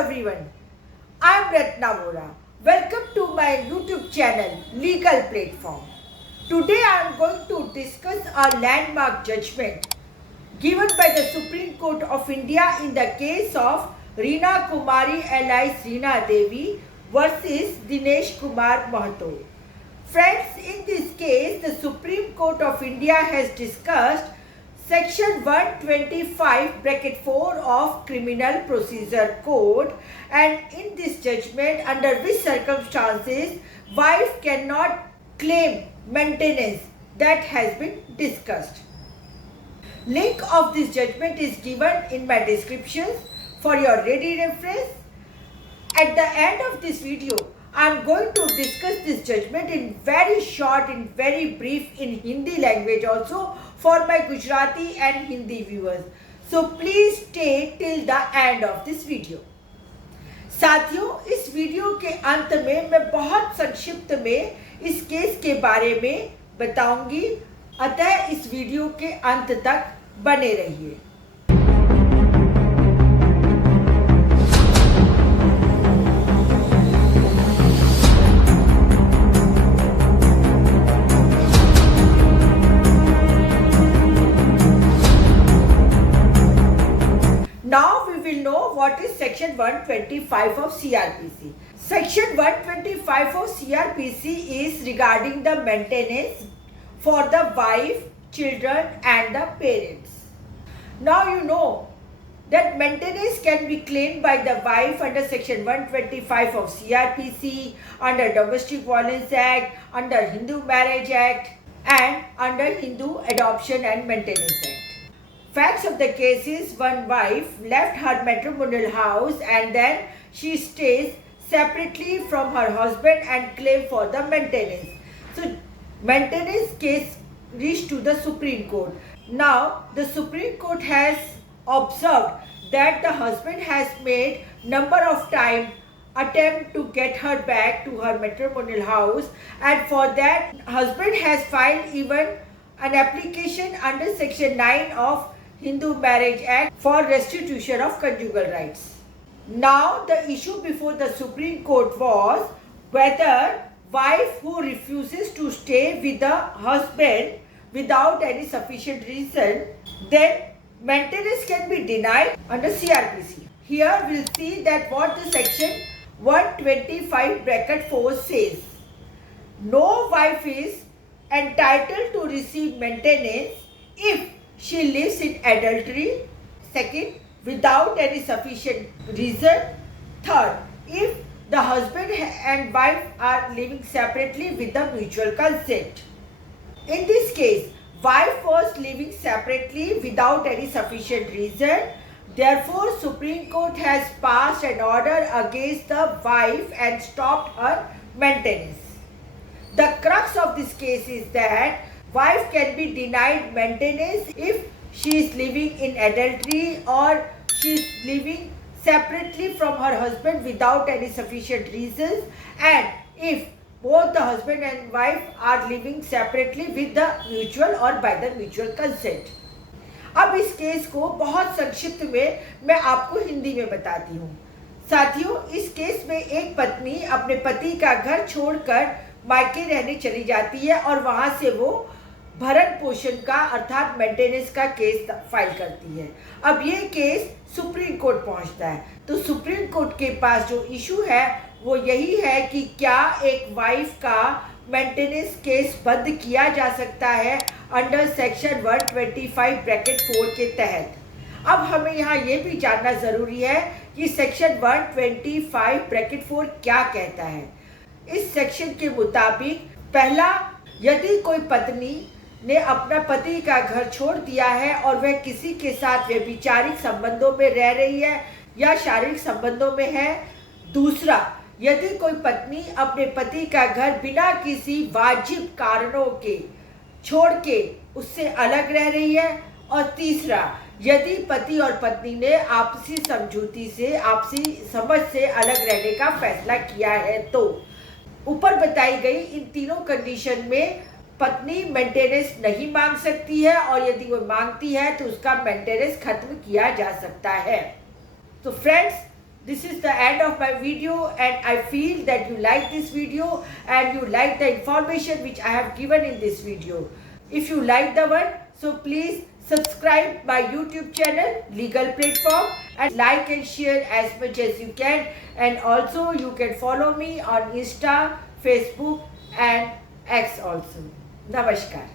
everyone, I am Ratna Vora. Welcome to my YouTube channel Legal Platform. Today I am going to discuss a landmark judgment given by the Supreme Court of India in the case of Reena Kumari alias Reena Devi versus Dinesh Kumar Mahato. Friends, in this case, the Supreme Court of India has discussed Section 125(4) of Criminal Procedure Code, and in this judgment, under which circumstances wife cannot claim maintenance, that has been discussed. Link of this judgment is given in my descriptions for your ready reference. At the end of this video, I am going to discuss this judgment in very short, in very brief, in Hindi language also for my Gujarati and Hindi viewers. So please stay till the end of this video. साथियों, इस video के अंत में मैं बहुत संक्षिप्त में इस केस के बारे में बताऊंगी, अतः इस वीडियो के अंत तक बने रहिए। Now we will know what is Section 125 of CRPC. Section 125 of CRPC is regarding the maintenance for the wife, children and the parents. Now you know that maintenance can be claimed by the wife under Section 125 of CRPC, under Domestic Violence Act, under Hindu Marriage Act and under Hindu Adoption and Maintenance Act. Facts of the case is, one wife left her matrimonial house and then she stays separately from her husband and claim for the maintenance. So maintenance case reached to the Supreme Court. Now the Supreme Court has observed that the husband has made number of times attempt to get her back to her matrimonial house, and for that husband has filed even an application under Section 9 of Hindu Marriage Act for restitution of conjugal rights. Now the issue before the Supreme Court was whether wife who refuses to stay with the husband without any sufficient reason, then maintenance can be denied under CRPC. Here we'll see that what the Section 125(4) says. No wife is entitled to receive maintenance if she lives in adultery. Second, without any sufficient reason. Third, if the husband and wife are living separately with the mutual consent. In this case, wife was living separately without any sufficient reason. Therefore, Supreme Court has passed an order against the wife and stopped her maintenance. The crux of this case is that wife can be denied maintenance if she is living in adultery or she is living separately from her husband without any sufficient reasons, and if both the husband and wife are living separately with the mutual or by the mutual consent. अब इस case को बहुत संक्षिप्त में मैं आपको हिंदी में बताती हूँ। साथियों, इस केस में एक पत्नी अपने पति का घर छोड़कर मायके रहने चली जाती है और वहां से वो भरण पोषण का अर्थात मेंटेनेंस का केस फाइल करती है। अब ये केस सुप्रीम कोर्ट पहुंचता है, तो सुप्रीम कोर्ट के पास जो इशू है वो यही है कि क्या एक वाइफ का मेंटेनेंस केस बंद किया जा सकता है अंडर सेक्शन 125(4) के तहत। अब हमें यहाँ ये भी जानना ज़रूरी है कि सेक्शन 125(4) क्या कहता है। इस सेक्शन के मुताबिक, पहला, यदि कोई पत्नी ने अपना पति का घर छोड़ दिया है और वह किसी के साथ व्यभिचारिक संबंधों में रह रही है या शारीरिक संबंधों में है। दूसरा, यदि कोई पत्नी अपने पति का घर बिना किसी वाजिब कारणों के छोड़ के उससे अलग रह रही है। और तीसरा, यदि पति और पत्नी ने आपसी समझौती से, आपसी समझ से अलग रहने का फैसला किया है। तो ऊपर बताई गई इन तीनों कंडीशन में पत्नी मेंटेनेंस नहीं मांग सकती है, और यदि वो मांगती है तो उसका मेंटेनेंस खत्म किया जा सकता है। तो friends, This is the end of my video, and I feel that you like this video and you like the information which I have given in this video. If you like the one, so please subscribe my YouTube channel Legal Platform and like and share as much as you can, and also you can follow me on Insta, Facebook and X also. Namaskar.